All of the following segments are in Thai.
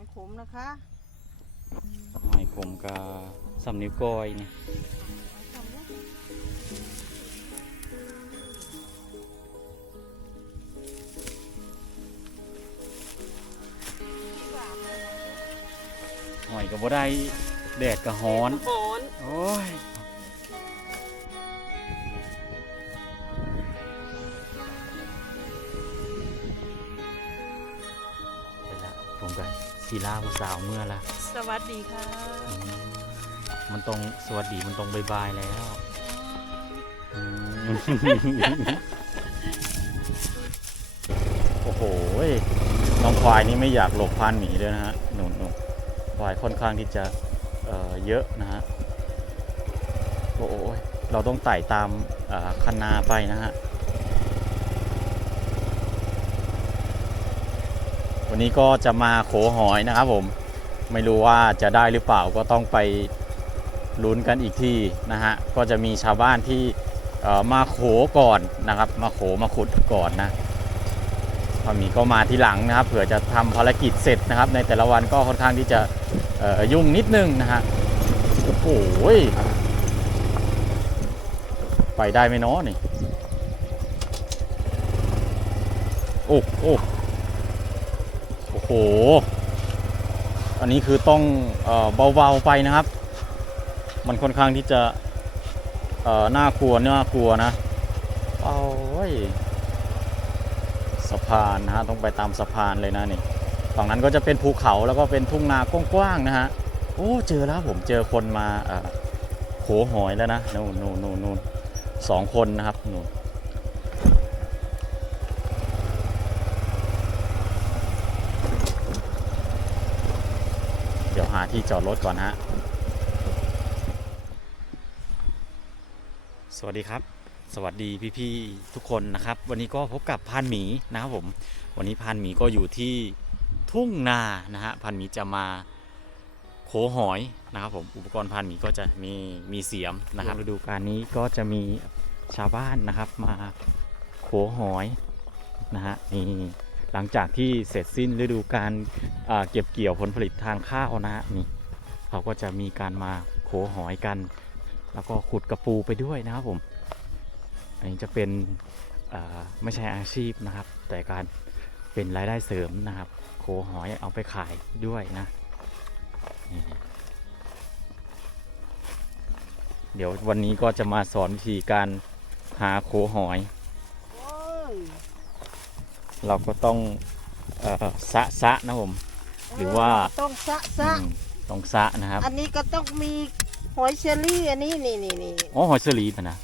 อยขมนะคะหอยขมกับสำนิ้วก้อยเนี่ยทำเนี่ยหอยก็บ่ได้แดดก็ฮ้อนหอน โอ้ย กับศิลาผู้สาวเมื่อละสวัสดีค่ะอืมมันตรงสวัสดีมันตรงบายบายแล้วอืม โอ้โหน้องควายนี่ไม่อยากหลบพานหมีด้วยนะฮะหนูหนูควายค่อนข้างที่จะเอ่อเยอะนะฮะโอ้โหเราต้องไต่ตามเอ่อคันนาไปนะฮะ วันนี้ก็จะมาโขหอยนะครับผมไม่รู้ว่าจะได้หรือเปล่าก็ต้องไปลุ้นกันอีกที่นะฮะก็จะมีชาวบ้านที่มาโขก่อนนะครับ มาโขมาขุดก่อนนะพอมีก็มาที่หลังนะครับเผื่อจะทำภารกิจเสร็จนะครับ ในแต่ละวันก็ค่อนข้างที่จะยุ่งนิดนึงนะฮะโอ้โหไปได้ไหมเนาะนี่โอ้โอ้ โอ้โห อันนี้คือต้องเบาๆไปนะครับ มันค่อนข้างที่จะน่ากลัวน่ากลัวนะโอ้ยสะพานนะฮะต้องไปตามสะพานเลยนะนี่ฝั่งนั้นก็จะเป็นภูเขาแล้วก็เป็นทุ่งนากว้างๆนะฮะโอ้เจอแล้วผมเจอคนมาโขหอยแล้วนะนู่นนู่นนู่นสองคนนะครับนู่นเดี๋ยวหาที่จอดรถก่อนฮะ สวัสดีครับ สวัสดีพี่ๆทุกคนนะครับ วันนี้ก็พบกับพานหมีนะครับผม วันนี้พานหมีก็อยู่ที่ทุ่งนานะฮะพานหมีจะมาโขหอยนะครับผม อุปกรณ์พันหมีก็จะมีมีเสียมนะครับฤดูกาลนี้ก็จะมีชาวบ้านนะครับมาโขหอยนะฮะนี่ หลังจากที่เสร็จสิ้นฤดูการเก็บเกี่ยวผลผลิตทางข้าวนะฮะนี่เขาก็จะมีการมาโขหอยกัน แล้วก็ขุดกระปูไปด้วยนะครับผม อันนี้จะเป็นไม่ใช่อาชีพนะครับ แต่การเป็นรายได้เสริมนะครับ โขหอยเอาไปขายด้วยนะเดี๋ยววันนี้ก็จะมาสอนวิธีการหาโคหอย เราก็ต้องเอ่อสะสะนะผม หรือว่า ต้องสะสะอืมต้องสะนะครับอันนี้ก็ต้องมีหอยเชอรี่อันนี้นี่นี่นี่อ๋อหอยเสลีนะนะ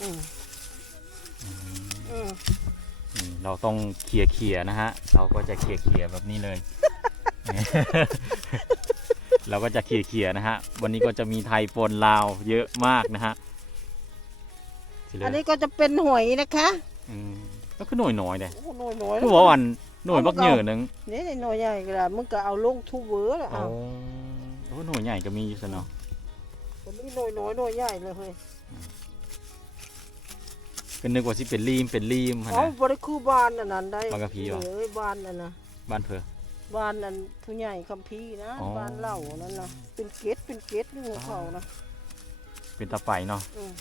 อืมอืมอืมเราต้องเขี่ยเขี่ยๆนะฮะเราก็จะเขี่ยเขี่ยๆแบบนี้เลย เราก็จะเขี่ยเขี่ยๆนะฮะวันนี้ก็จะมีไทยปนลาวเยอะมากนะฮะสิเลยอันนี้ก็จะเป็นหอยนะคะ อืม ก็คือหน่อยน้อยเลยโอ้หน่อยน้อยคือว่าวันหน่วยบักเหยื่อหนึงนี่หน่อยใหญ่ก็ได้มึงก็เอาลงทูเวอร์แล้วโอ้เอาโหหน่วยใหญ่ก็มีอยู่ซะเนาะคนนี้หน่อยน้อยหน่อยใหญ่เลยเฮ้ยก็นึกว่าสิเป็นรีมเป็นรีมหั่นเอานะบริคูบ้านอันนั้นได้บางกะพีเหรอเอ้ยบ้านอันนะบ้านเพอบ้านอันผู้ใหญ่คัมภีร์นะอ๋อบ้านเล่านั่นนะเป็นเกตเป็นเกตนี่ของเขานะเป็นตะไปเนาะอืม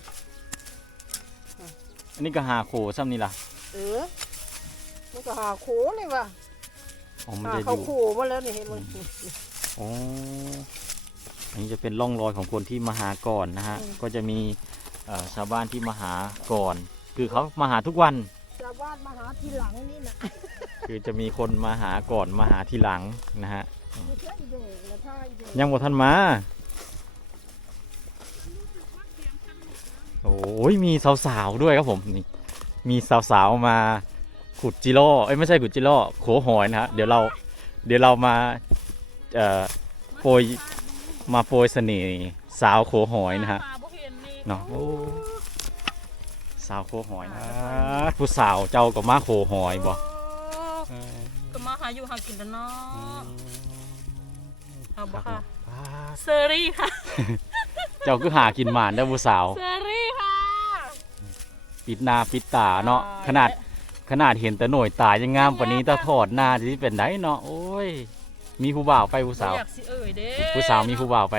อันนี้ก็หาโคซ้ำนี่ล่ะเออมันก็หาโขเลยว่ะอ๋อมันหาจะอเขายู่ โขมาแล้วนี่เห็นมันอ๋อ อันนี้จะเป็นร่องรอยของคนที่มาหาก่อนนะฮะ ก็จะมีเอ่อชาวบ้านที่มาหาก่อน คือเขามาหาทุกวัน ชาวบ้านมาหาทีหลังนี่นะคือจะมีคนมาหาก่อนมาหาทีหลังนะฮะ ไม่ใช่อีเด็กนะท่าอีเด็กยังบ่ทันมา โอ้ยมีสาวๆด้วยครับผมนี่ มีสาวๆมาขุดจิโร่เอ้ยไม่ใช่ขุดจิโร่โขหอยนะฮะเดี๋ยวเราเดี๋ยวเรามาเอ่อโปรยมาโปรยเสน่ห์สาวโขหอยนะฮะเนาะโอ้สาวโขหอยนะผู้สาวเจ้าก็มาโขหอยบ่เออก็มาหาอยู่หากินแล้วเนาะเอาบ่ครัค่ะบผมเซอรี่ค่ะ เจ้าก็หากินหมานได้อผู้สาวเซอรี่ค่ะ ปิดหน้าปิดตาเนาะอ่าขนาดขนาดเห็นแต่หน่วยตายังงามกว่านี้ถ้าถอดหน้าจะเป็นไหนเนาะโอ้ย มีผู้บ่าวไปผู้สาวบ่อยากสิเอ่ยเด้ผู้สาวมีผู้บ่าวไป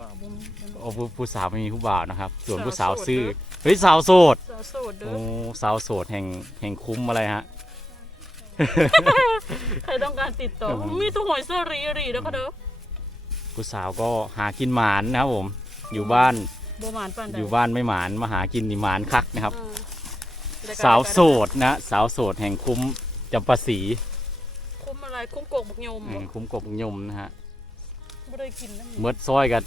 บ่าวบ่มีกันโอ้ผู้ผู้สาวไม่มีผู้บ่าวนะครับ ส่วนผู้สาวสาวโสดซื่อเด้อเฮ้ยสาวโสดสาวโสดเด้โอ้อสาวโสดแห่งแห่งคุ้มอะไรฮะใครต้องการติดต่ออืมมีตัวหอยเสรีรีเด้อค่ะเด้อผู้สาวก็หากินหมานนะครับผมอยู่บ้าน บ่หมานปานใดอยู่บ้านไม่หมานมาหากินนี่หมานคักนะครับอืมรยกรสาวโสดนะ สาวโสดแห่งคุ้มจำปาสีคุ้มอะไรคุ้มโกกบักยมอืบ่มคุ้มกบยมนะฮะบ่ได้กินนะเมื่อซอยกับ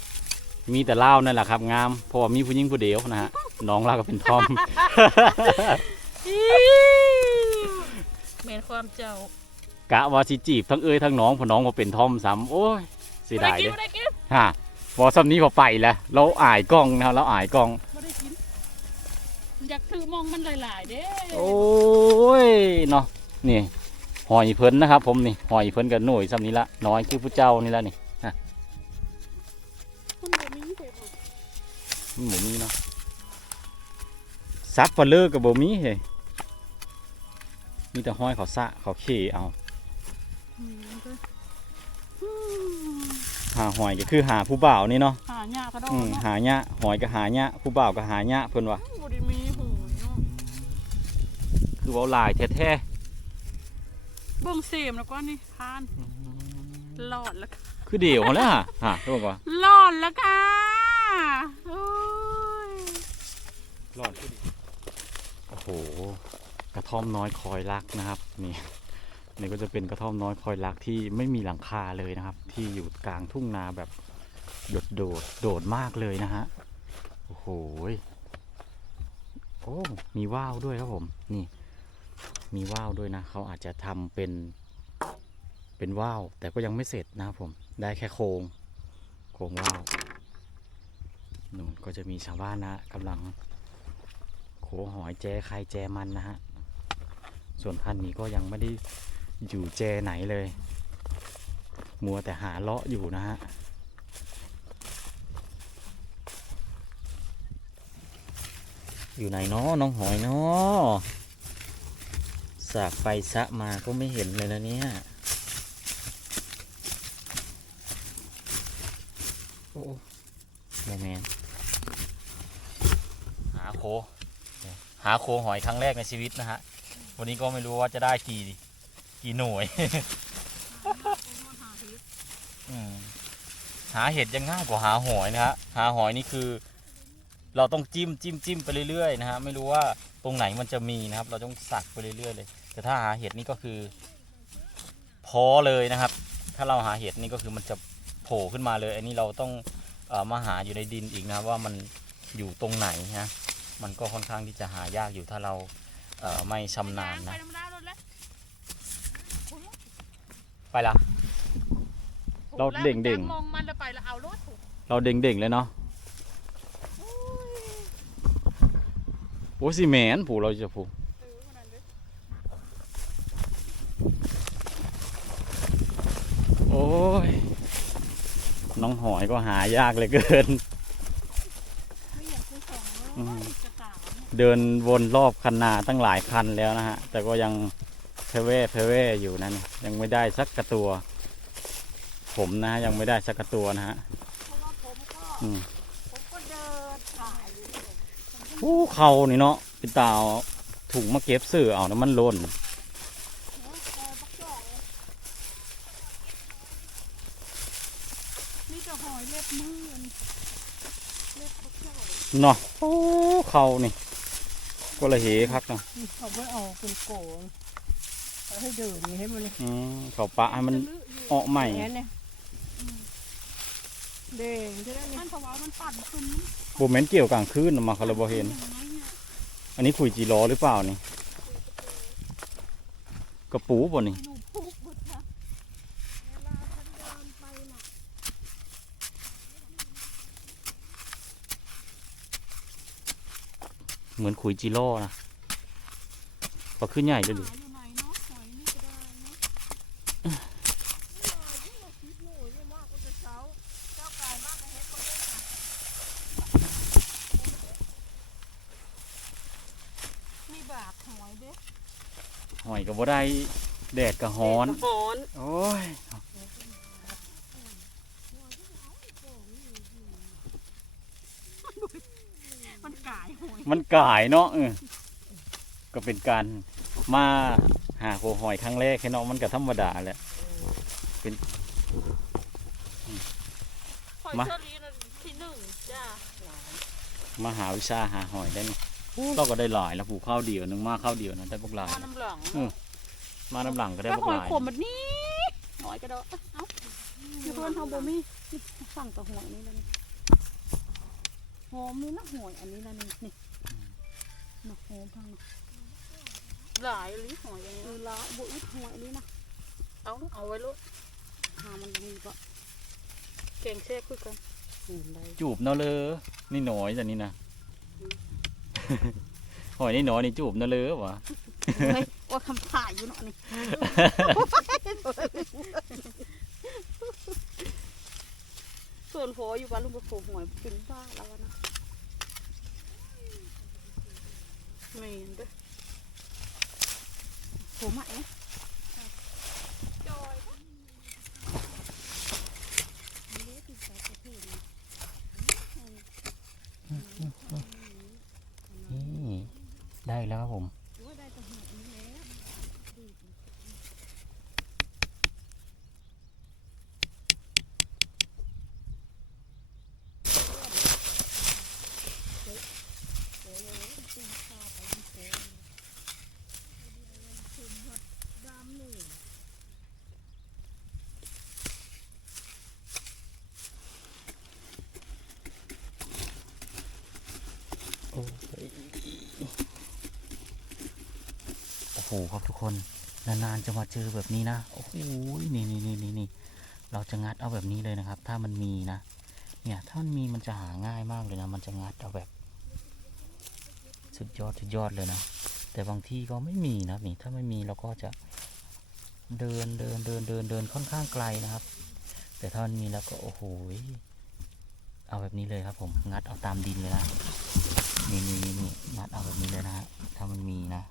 มีแต่เหล้านั่นแหละครับ งามเพราะว่ามีผู้หญิงผู้เดียวนะฮะน้องเราก็เป็นทอม อิ๊วแม่นความเจ้ากะว่าสิจีบทั้งเอ้ยทั้งน้องเพอน้องมาเป็นทอมซ้ำโอ้ยเสียบ่ได้ดายกินเลยบ่ได้กินฮะ บอซ้ำนี้พอไปแล้วเราอายกล้องนะครับเราอายกล้องบ่ได้กินอยากถือมองมันหลายๆเด้โอ้ยเนาะนี่หอยเพิ่นนะครับ ผมนี่หอยเพิ่นกับหน่วยซ้ำนี้ละน้อยคือผู้เจ้านี่ละนี่มันบ่มีเด้บ่มันหมูมีเนาะซับปลาเลอกับบ่มีเฮ้ยมีแต่ห้อยเขาสะเขาเขเอา หาหอยก็คือหาผู้บ่าวนี่เนาะหายากก็ได้อืมเนาะหาญะหอยก็หาญะผู้บ่าวก็หาญะเพิ่นว่าบ่ได้มีหูเนาะคือเว้าหลายแท้เบิ่งเสมแล้วก็นี่พานหลอดแล้วค่ะๆคือเดี่ยวเขาแล้วฮะฮะรู้บ่ว่าหลอดแล้วค่ะโอ้ยรอดโอ้โห กระท่อมน้อยคอยรักนะครับนี่ นี่ก็จะเป็นกระท่อมน้อยคอยรักที่ไม่มีหลังคาเลยนะครับ ที่อยู่กลางทุ่งนาแบบโดดโดดโดดมากเลยนะฮะโอ้โหโอ้มีว่าวด้วยครับผมนี่ มีว่าวด้วยนะเขาอาจจะทำเป็นเป็นว่าวแต่ก็ยังไม่เสร็จนะครับผมได้แค่โครงโครงว่าวนู่นก็จะมีชาวบ้านนะกำลังโขหอยแจใครแจมันนะฮะส่วนพันธุ์นี้ก็ยังไม่ได้ อยู่แจไหนเลย มัวแต่หาเลาะอยู่นะฮะอยู่ไหนเนาะน้องหอยเนาะสากไปสะมาก็ไม่เห็นเลยนะเนี่ยโอ้แมนแมนหาโค หาโคหอยครั้งแรกในชีวิตนะฮะ วันนี้ก็ไม่รู้ว่าจะได้กี่ กี่หน่วย หาเห็ดยังง่ายกว่าหาหอยนะฮะ หาหอยนี่คือ เราต้องจิ้มจิ้มจิ้มไปเรื่อยๆนะฮะ ไม่รู้ว่าตรงไหนมันจะมีนะครับ เราต้องสักไปเรื่อยๆเลย แต่ถ้าหาเห็ดนี่ก็คือ พอเลยนะครับ ถ้าเราหาเห็ดนี่ก็คือมันจะโผล่ขึ้นมาเลย อันนี้เราต้องอมาหาอยู่ในดินอีกนะว่ามันอยู่ตรงไหนนะ มันก็ค่อนข้างที่จะหายากอยู่ถ้าเราไม่ชำนาญนะ ไปธรรมดารถแล้วไปละ เราเด่งๆแล้วมองมันแล้วไปแล้วเอารถถูกเราเด้งๆเลยเนาะโอ้สิแมนผูเราจะผูเออคนนั้นเด้อโอ้ย น้องหอยก็หายากเหลยเกิน ไม่อยากซื้อของอืมกระต่ายเนี่ยเดินวนรอบคันนาตั้งหลายคันแล้วนะฮะ แต่ก็ยัง เพเว่เพเว่อยู่นั่นยังไม่ได้สักกระตัว ผมนะฮะยังไม่ได้สักกระตัวนะฮะเพราะว่าผมก็อืมผมก็เดินถ่ายอยู่โอ้เขานี่เนาะเป็นตาเอาถุงมาเก็บเสื้อเอาน้ำมันล้นเนาะคอยบักจ่องนี่จะหอยเล็บมืออันเล็บบักจ่องเนาะโอ้เขานี่ก็ละเหคักเนาะเขาไม่เอาเป็นโกงเอา ให้เดินนี่ให้มันอืมเขาปะให้มันออกใหม่แง่เนี่ยเด้งจะได้นี่มันเพราะว่ามันปั่นขึ้นโบแมนเกี่ยวกลางคืนน่ะมาเขาเลยบเห็นอย่างไรเนี่ยอันนี้คุยจีรอหรือเปล่านี่กระปูบ่นี่ดูพุกพุกนะเวลาฉันเดินไปน่ะเหมือนคุยจีรอนะก็ขึ้นใหญ่เลยดิ หาอยู่ไหนเนาะหอยนี่ก็ได้เนาะ ยิ่งเราคิดหนูยิ่งมากก็จะเช้าเจ้ากายมากนะเฮ็ดคนเล่นอะ มีบา กหอยเด้หอยก็บ่ได้แดดกระฮ้อน หอนโอ้ยมันกายหอยมันก่ายเนาะเออก็เป็นการมาหาโคหอยครั้งแรกแค่เนาะมันก็ธรรมดาแหละ หอยมา เชอรี่นะที่หนึ่งจ้ามาหาวิชาหาหอยได้นี่เราก็ได้หลายแล้วปลูกข้าวเดียวนึงมาข้าวเดียวนะได้พวกหลาย มาน้ำหลังมาน้ำหลังก็ได้ก็พวหกอหยลายขมแบบนี้หอยกระโดดเอ้าอยู่เพื่อนเขาบ่มีนี่ฝั่งกับหอยนี่แล้วนี่หอมนี่นะหอยอันนี้แล้วนี่นี่นะหอมพังนะหลายหรือหอยอย่างเอนี้อละบุอึดหอยอันนี้นะเอาเอาไว้ลูกหามันมีก็เก่งแซ่คือกันอืมได้จูบเนาะเลยนี่หน่อยแต่นี่นะ หอยนี่หน่อยนี่จูบเนาะเลยวะเฮ้ย ว่าคำถ่ายอยู่เนาะนี่ส่วนหัวอยู่บ้านลุงประโขหวยเป็นบ้าแล้วอะนะไม่เห็นเด้วยผมอะเอ๊ะจอยนี่ได้แล้วครับผม โอ้ย โอ้โหครับทุกคน นานๆจะมาเจอแบบนี้นะ โอ้โหนี่นี่นี่นี่นี่เราจะงัดเอาแบบนี้เลยนะครับ ถ้ามันมีนะ เนี่ยถ้ามันมีมันจะหาง่ายมากเลยนะ มันจะงัดเอาแบบ สุดยอดสุดยอดเลยนะ แต่บางที่ก็ไม่มีนะนี่ถ้าไม่มีเราก็จะเดินเดินเดินเดินเดินค่อนข้างไกลนะครับ แต่ถ้ามันมีแล้วก็โอ้โหเอาแบบนี้เลยครับผมงัดเอาตามดินเลยนะนี่นี่นี่นี่งัดเอาแบบนี้เลยนะฮะถ้ามันมีนะ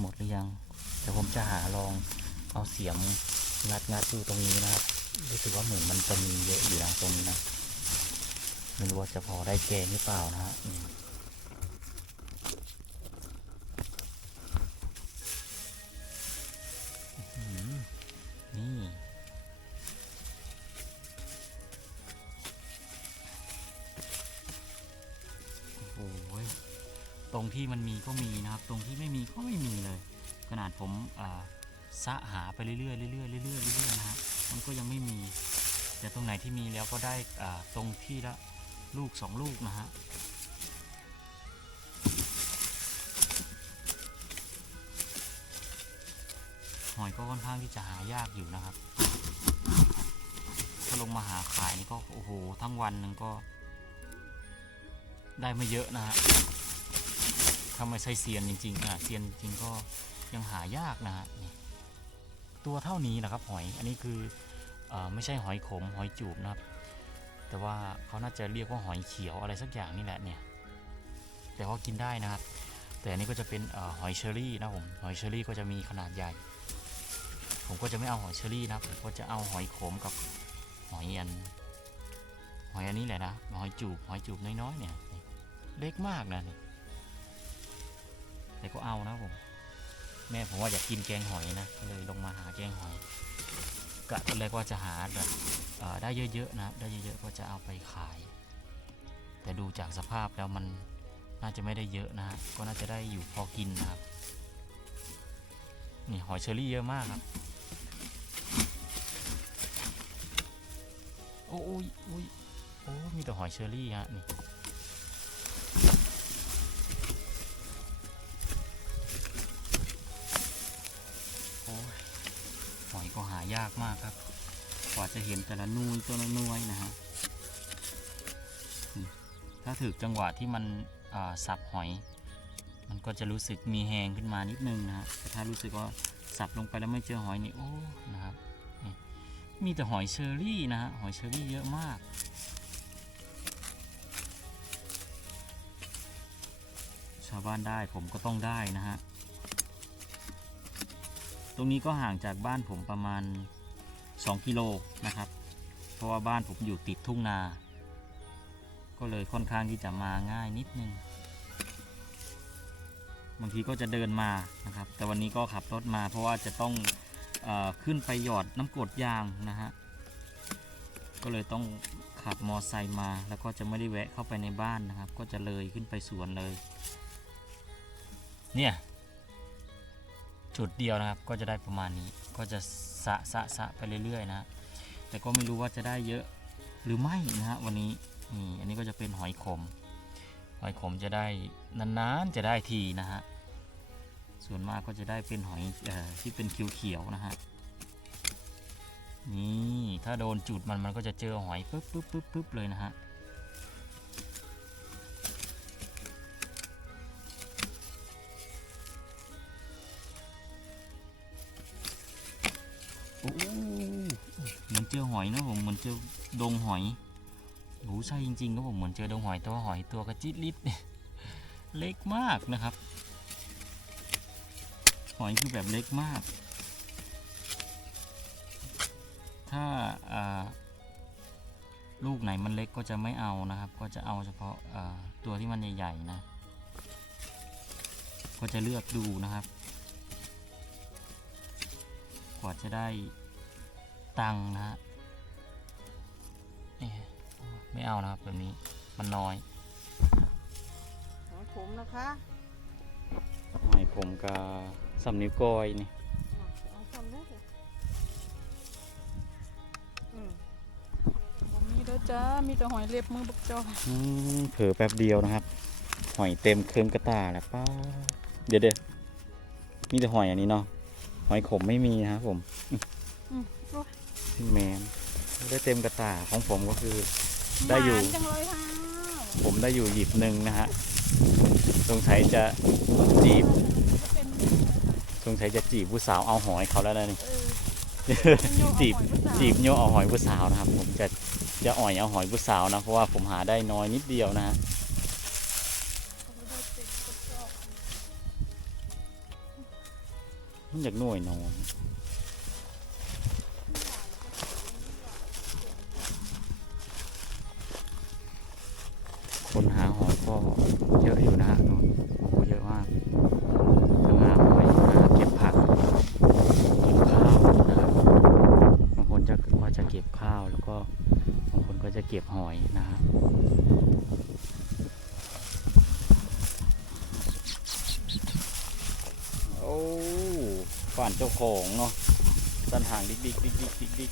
หมดหรือยังเดี๋ยวผมจะหาลองเอาเสียมงัดงัดดูตรงนี้นะครับรู้สึกว่าเหมือนมันจะมีเยอะอยู่นะตรงนี้นะไม่รู้ว่าจะพอได้แกงหรือเปล่านะฮะ รงที่มันมีก็มีนะครับ ตรงที่ไม่มีก็ไม่มีเลย ขนาดผมสะหาไปเรื่อยๆเรื่อยๆเรื่อยๆเรื่อยๆนะฮะมันก็ยังไม่มี แต่ตรงไหนที่มีแล้วก็ได้ตรงที่ละลูกสองลูกนะฮะหอยก็ค่อนข้างที่จะหายากอยู่นะครับ ถ้าลงมาหาขายนี่ก็โอ้โห ทั้งวันหนึ่งก็ได้ไม่เยอะนะฮะ ถ้าไม่ใช่เซียนจริงๆอะเซียนจริงก็ยังหายากนะฮะตัวเท่านี้นะครับหอยอันนี้คืออไม่ใช่หอยขมหอยจูบนะครับ แต่ว่าเขาน่าจะเรียกว่าหอยเขียวอะไรสักอย่างนี่แหละเนี่ยแต่ว่ากินได้นะครับ แต่อันนี้ก็จะเป็นอหอยเชอรี่นะผมหอยเชอรี่ก็จะมีขนาดใหญ่ ผมก็จะไม่เอาหอยเชอรี่นะผมก็จะเอาหอยขมกับหอยอันหอยอันนี้แหละนะหอยจูบหอยจูบน้อยๆเนี่ยเล็กมากนะนี่ เอานะผม แม่ผมว่าอยากกินแกงหอยนะก็เลยลงมาหาแกงหอยกะตอนแรกว่าจะหาแบบได้เยอะๆนะได้เยอะๆก็จะเอาไปขาย แต่ดูจากสภาพแล้วมันน่าจะไม่ได้เยอะนะฮะก็น่าจะได้อยู่พอกินนะครับนี่หอยเชอรี่เยอะมากครับโอ้ยโอ้ยโอ้มีแต่หอยเชอรี่ฮะนี่ายากมากครับ กว่าจะเห็นแต่ละนูนตัวละนวยนะฮะถ้าถึกจังหวะที่มันสับหอย มันก็จะรู้สึกมีแหงขึ้นมานิดนึงนะฮะแต่ถ้ารู้สึกว่าสับลงไปแล้วไม่เจอหอยนี่โอ้นะครับมีแต่หอยเชอรี่นะฮะหอยเชอรี่เยอะมากชาวบ้านได้ผมก็ต้องได้นะฮะ ตรงนี้ก็ห่างจากบ้านผมประมาณ 2 กิโลนะครับ เพราะว่าบ้านผมอยู่ติดทุ่งนา ก็เลยค่อนข้างที่จะมาง่ายนิดนึง บางทีก็จะเดินมานะครับ แต่วันนี้ก็ขับรถมาเพราะว่าจะต้องอขึ้นไปหยอดน้ำกรดยางนะฮะ ก็เลยต้องขับมอไซค์มา แล้วก็จะไม่ได้แวะเข้าไปในบ้านนะครับ ก็จะเลยขึ้นไปสวนเลย เนี่ย จุดเดียวนะครับ ก็จะได้ประมาณนี้ ก็จะสะสะสะไปเรื่อยๆนะแต่ก็ไม่รู้ว่าจะได้เยอะหรือไม่นะฮะวันนี้นี่อันนี้ก็จะเป็นหอยขม หอยขมจะได้นานๆจะได้ทีนะฮะส่วนมากก็จะได้เป็นหอยอที่เป็นเขียวๆนะฮะนี่ถ้าโดนจุดมันมันก็จะเจอหอยปึ๊บปึ๊บปึ๊บปึ๊บเลยนะฮะ มเหมือนเจอดงหอยโอ้ใช่จริงๆครับผมเหมือนเจอดงหอยต่ว่าหอยตัวกระจิตลิดเนี่ยเล็กมากนะครับ หอยคือแบบเล็กมาก ถ้าาลูกไหนมันเล็กก็จะไม่เอานะครับ ก็จะเอาเฉพาะาตัวที่มันใหญ่ๆนะ ก็จะเลือกดูนะครับ กว่าจะได้ตังค์นะฮะ เอ๊ะไม่เอานะครับแบบนี้มันน้อยหอยขมนะคะหอยผมกับสำนิ้วก้อยนี่เอาทำได้เลยอืมบ่มีเด้อจ้ามีแต่หอยเล็บมือบักจอยอืมเผลอแป๊บเดียวนะครับ หอยเต็มเครื่องกระตาแล้วป้าเดี๋ยวเดี๋ยวมีแต่หอยอันนี้เนาะหอยขมไม่มีนะครับผมอืมโอ้ยแมน ได้เต็มกระตาของผมก็คือ ได้อยู่ หวานจังเลยค่ะผมได้อยู่หยิบหนึ่งนะฮะสงสัยจะจีบจะเป็นสงสัยจะจีบผู้สาวเอาหอยเขาแล้วนะนี่ เออเป็นโยกเอาจีบหอยมาสาวจีบโยเอาหอยผู้สาวนะครับ ผมจะจะอ่อยเอาหอยผู้สาวนะเพราะว่าผมหาได้น้อยนิดเดียวนะฮะมันอยากหน่วยนอนคน เก็บหอยนะครับโอ้ฝันเจ้าของเนาะสันหางดิกดิกดิกดิกดิก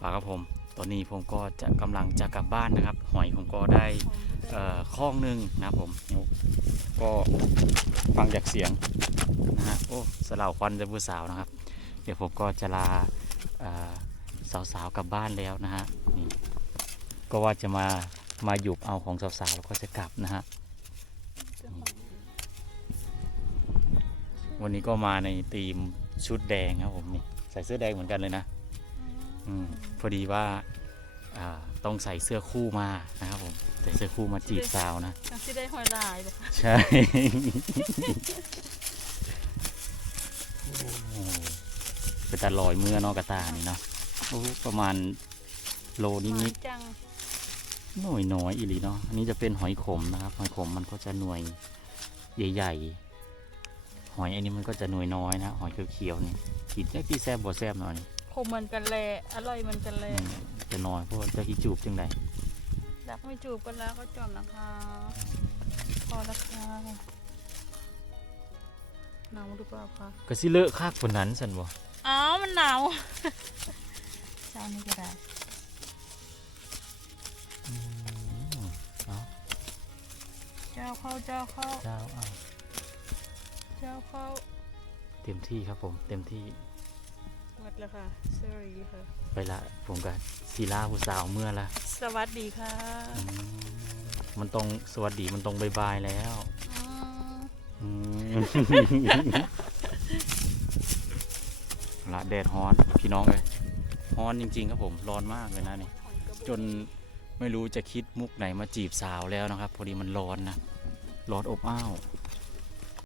ปากครับผม ตอนนี้ผมก็จะกำลังจะกลับบ้านนะครับ หอยผมก็ได้เอ่อคลองหนึ่งนะครับผมเดี๋ยวก็ฟังจากเสียงนะฮะ โอ้สลาวควันจะผู้สาวนะครับ เดี๋ยวผมก็จะลาเอ่อสาวๆกลับบ้านแล้วนะฮะ นี่ ก็ว่าจะมา มาหยุบเอาของสาวๆแล้วก็จะกลับนะฮะ วันนี้ก็มาในธีมชุดแดงครับผมนี่ใส่เสื้อแดงเหมือนกันเลยนะ อืมพอดีว่าอ่าต้องใส่เสื้อคู่มานะครับผมใส่เสื้อคู่มาจีบสาวนะ จังสิได้หอยลายบ่ใช่ โอ้เป็นตาลอยเมื่อนอกกระตานี่เนาะโอ้ประมาณโลนิดหนิวาดจังๆหน่อยน้อยอีหลีเนาะอันนี้จะเป็นหอยขมนะครับ หอยขมมันก็จะหน่วยใหญ่ๆ หอยอันนี้มันก็จะหน่วยน้อยนะ หอยเขียวๆนี่กินแค่กี่แซบบ่แซบหน่อยค มเหมือนกันแลอร่อยเหมือนกันแลอืมจะน้อยเพราะว่าจะกี่จูบจังไดรักไม่จูบกันแล้วก็จอมนะคะ พอราคาหนาวหรือเปล่าคะก็สิเลอะคักคนนั้นสันบ่อ้าวมันหนาวเช้านี้ก็ได้อืมเอาเจ้าเข้าเจ้าเข้าเจ้าเอาเจ้าเข้าเต็มที่ครับผม เต็มที่ หมดแล้วค่ะสวัสดีค่ะ ไปละผมกับศิลาผู้สาวเมื่อละสวัสดีค่ะอืมมันตรงสวัสดีมันตรงบายบายแล้วอืม ละแดดฮ้อนพี่น้องเลยฮ้อนจริง ๆ ครับผมร้อนมากเลยนะนี่จนไม่รู้จะคิดมุกไหนมาจีบสาวแล้วนะครับ พอดีมันร้อนนะร้อนอบอ้าว